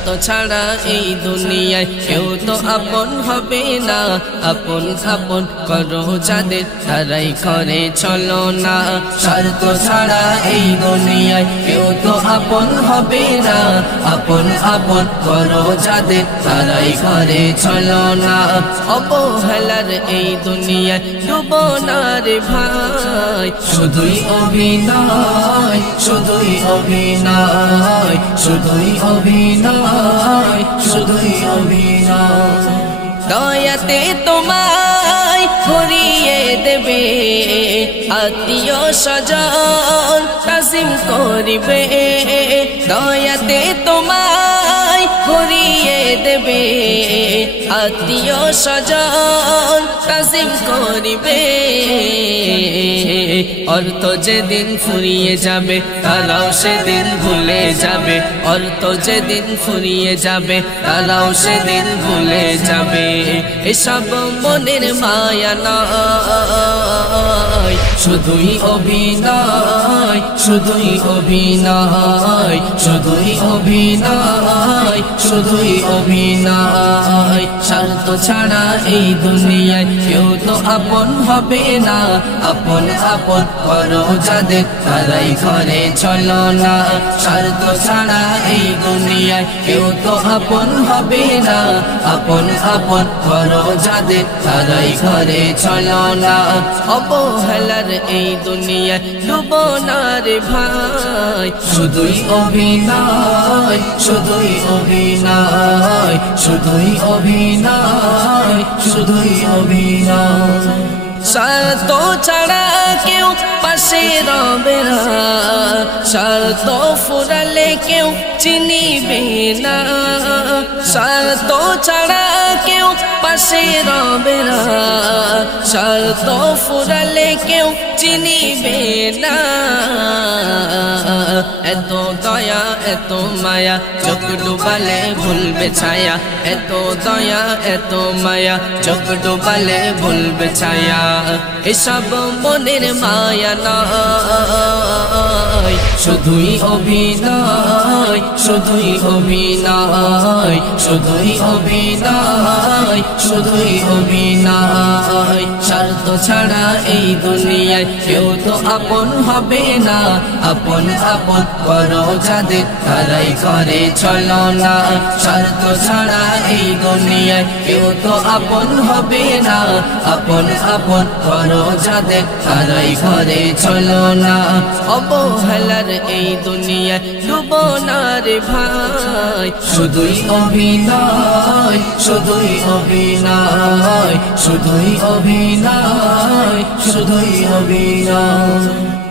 স্বার্থ ছাড়া এই দুনিয়ায় কেউ তো আপন হবে না। আপন আপন করো যাদের তারাই করে চলো না। স্বার্থ ছাড়া এই দুনিয়ায় কেউ তো আপন হবে না। আপন আপন করো যাদের তারাই করে চলো না। অবহেলার এই দুনিয়ায় ডুবো না রে ভাই, শুধুই অভিনয়, শুধুই অভিনয়, শুধুই অভিনয়, শুধুই অভিনয়। দয়াতে তোমায় ভরিয়ে দেবে আত্মীয় স্বজন তাজিম করিবে। দয়াতে তোমায় ভরিয়ে দেবে আত্মীয় স্বজন তাজিম করিবে। অর্থ যেদিন ফুরিয়ে যাবে তারাও সেদিন ভুলে যাবে। অর্থ যেদিন ফুরিয়ে যাবে তারাও সেদিন ভুলে যাবে। এসব মনের মায়া নয়, শুধুই অভিনয়, শুধুই অভিনয়, শুধুই অভিনয়, শুধুই অভিনয়। স্বার্থ ছাড়া এই দুনিয়ায় কেউ তো আপন হবে না। আপন আপন করো যাদের তারাই করে চলো না। স্বার্থ ছাড়া এই দুনিয়ায় কেউ তো আপন হবে না। আপন আপন করো যাদের তারাই করে চলো না। অবহেলার এই দুনিয়ায় ডুবো না রে ভাই, শুধুই অভিনয়, শুধুই অভিনয়, শুধুই অভিনয়, শুধুই অভিনয়। স্বার্থ ছাড়া কেউ পাশে রবে না। স্বার্থ ফুরালে কেউ চিনিবে না। স্বার্থ ছাড়া কেউ পাশে রবে না। স্বার্থ ফুরালে কেউ চিনিবে না। এত দয়া এত মায়া চোখ ডুবালে ভুলবে ছায়া। এত দয়া এত মায়া চোখ ডুবালে ভুলবে ছায়া। এসব মনের মায়া নয়, শুধুই অভিনয়, শুধুই অভিনয়, শুধুই অভিনয়, শুধুই অভিনয়। স্বার্থ ছাড়া এই দুনিয়ায় কেউ তো আপন হবে না। আপন আপন করো যাদের তারাই করে চলো না। স্বার্থ ছাড়া এই দুনিয়ায় কেউ তো আপন হবে না। আপন আপন করো যাদের তারাই করে চলো না। অবহেলার এই দুনিয়ায় ডুবো না রে ভাই, শুধুই অভিনয়, শুধুই অভিনয়, শুধুই অভিনয়, শুধুই অভিনয়।